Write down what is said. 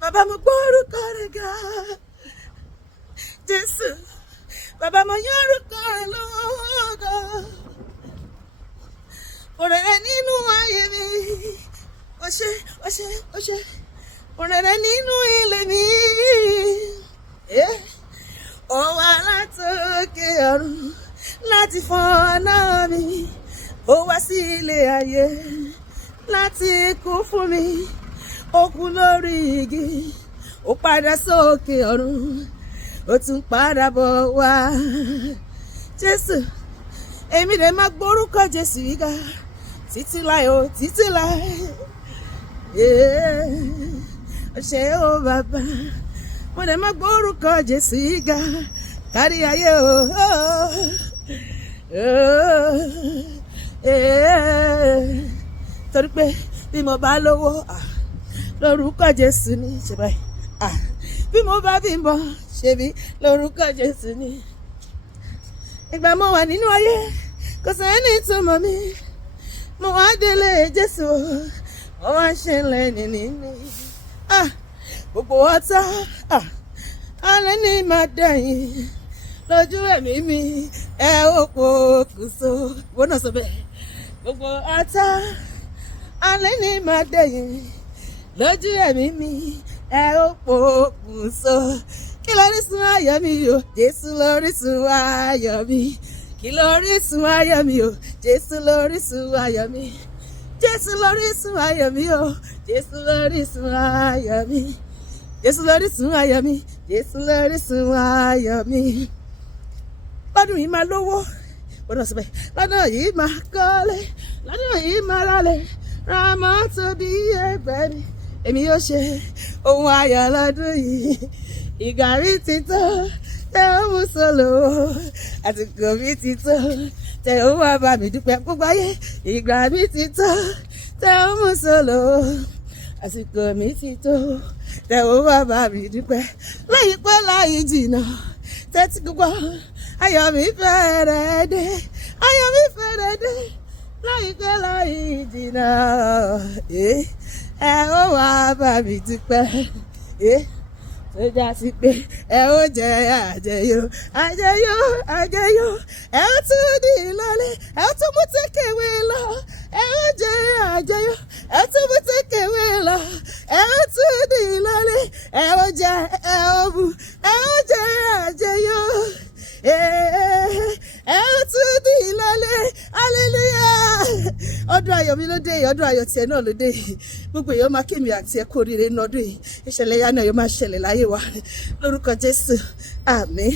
bàbá mo gboruko rẹ̀ ga Jésù bàbá mo yìn orúkọ rẹ̀ lógo oore rẹ̀ nínú ayé mi ó ṣé oore rẹ̀ nínú ilé mi ó wá látòkè ọ̀run láti fọ̀nà mi ó wá sí ilé ayé láti kú fún mi ó kú lórí igi ó padà sókè ọ̀run ó tún padà bọ̀ wá Jésù èmi lè máa gboruko Jésù yìí ga títí láì ó títí láì ó ṣé ó bàbá mo lè máa gboruko Jésù yìí ga kárí ayé o torí pé bí mo bá lówó lórúkọ Jésù ni ṣe báyìí bí mo bá bímọ ṣebí lórúkọ Jésù ni ìgbà mo wà nínú ayé kò sẹ́ni tó mọ̀ mí mo wá délé Jésù mo wá ṣẹlẹ̀ nìní mi gbogbo ọ̀tá alẹ́ ní máa dẹ̀yìn lójú ẹ̀mí mi ẹ ó pokùnso wọ́n náà sọ bẹ́ẹ̀ gbogbo ọ̀tá alẹ́ ní máa dẹ̀yìn lójú ẹ̀mí mi ẹ ó pokùnso kí lórísun ayọ̀ mi o Jésù lórísun ayọ̀ mi kí lórísun ayọ̀ mi o Jésù lórísun ayọ̀ mi Jésù lórísun ayọ̀ mi o Jésù lórísun ayọ̀ mi Jésù lórísun ayọ̀ mi Jésù lórísun ayọ̀ mi lọ́dún yìí máa lówó gbọ́dọ̀ sọ bẹ́ẹ̀ lọ́dún yìí máa kọ́lé lọ́dún yìí máa rálẹ̀ ra mọ́tò bí ẹgbẹ́ mi èmi yóò ṣe ohun ayọ̀ lọ́dún yìí ìgbà mi ti tó tẹ ó mú solo àsìkò mi ti tó tẹ ó wá bá mi dúpẹ́ gbogbo ayé ìgbà mi ti tó tẹ ó mú solo àsìkò mi ti tó tẹ ó wá bá mi dúpẹ́ láyìí pẹ́ láyìí jìnnà tẹ́tí gbogbo ayọ̀ mi fẹ́rẹ̀ dé ayọ̀ mi fẹ́rẹ̀ dé láyìí pẹ́ láyìí jìnnà ẹ ó wá bá mi dúpẹ́ tó já sí pé ẹ ó jẹ àjẹyó ẹ ó tún di ìlọlẹ ẹ ó tún mú tékèwé lọ ẹ ó jẹ àjẹyó ẹ ó tún mú tékèwé lọ ẹ ó tún di ìlọlẹ ẹ ó jẹ ẹ ó mu ẹ ó jẹ àjẹyó ẹ ó tún di ìlọlẹ hallelujah ọdún ayọ̀ mi ló dé yìí ọdún ayọ̀ tiẹ̀ náà ló dé yìí gbogbo èèyàn máa kémi àti ẹ kú oríire nínú ọdún yìí ìṣẹ̀lẹ̀ yánà yóò máa ṣẹlẹ̀ láyé wa lórúkọ Jésù àmín.